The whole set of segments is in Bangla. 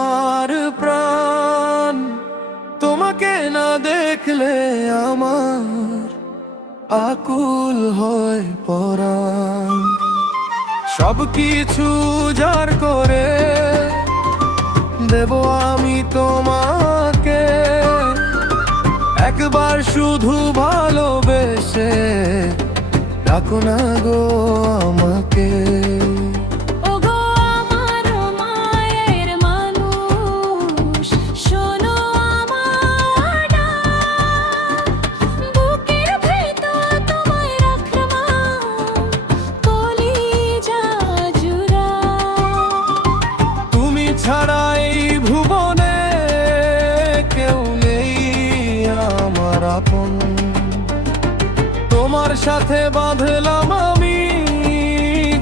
আমার প্রাণ, তোমাকে না দেখলে আমার আকুল হয় পরাণ। সবকিছু উজাড় করে দেব আমি তোমাকে, একবার শুধু ভালোবেসে ডাকো না গো আমাকে। ছাড়া এই ভুবনে কেউ নেই আমার আপন, তোমার সাথে বাঁধলাম আমি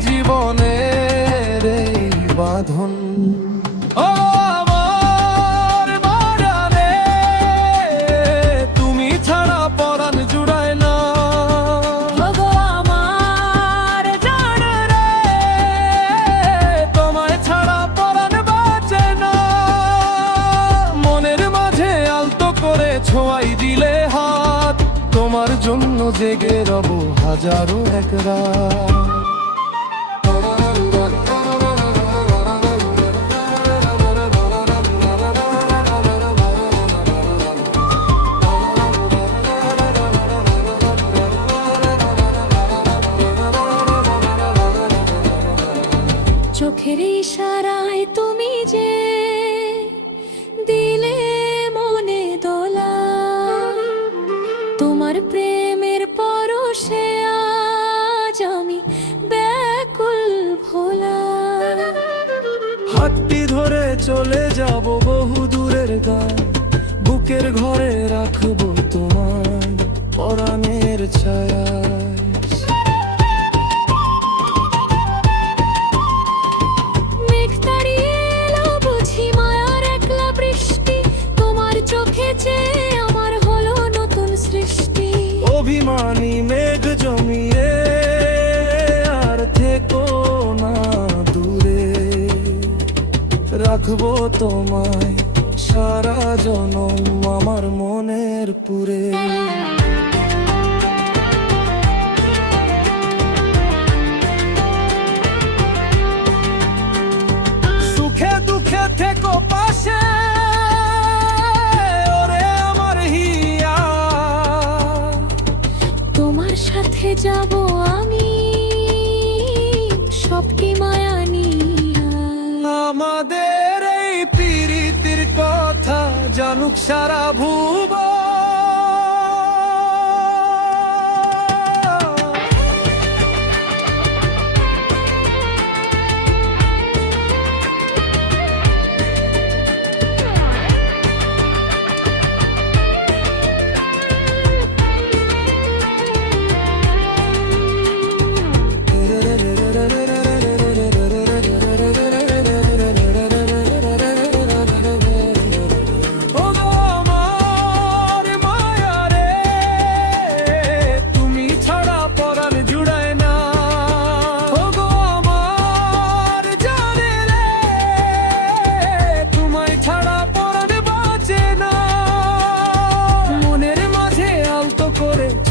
জীবনের এই বাঁধন। ও আমার বাড়ারে, তুমি ছাড়া পরাণ জুড়ায় না। ছোঁয়াই দিলে হাত, তোমার জন্য জেগে রব হাজারো এক রাত। চোখের ইশারায় তুমি যে দিলে মনে দোলা, তোমার প্রেমের পরশে আজ আমি ব্যাকুল ভোলা। হাতটি ধরে চলে যাব বহু দূরের গান, বুকের ঘরে রাখবো তোমার পরাণের ছায়া। অভিমানী মেঘ জমিয়ে আর থেকো না দূরে, রাখবো তোমায় সারা জনম আমার মনের পুরে। সুখে দুঃখে থেকো পাশে, সাথে যাব আমি সবকি মায়া নিয়া। আমাদের এই প্রীতির কথা জানুক সারা ভুবন।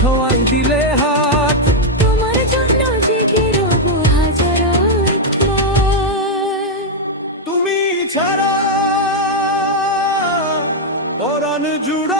ছোঁয়াই দিলে হাত, তোমার জন্য জেগে রব হাজারো এক রাত। তুমি ছাড়া পরাণ জুড়া।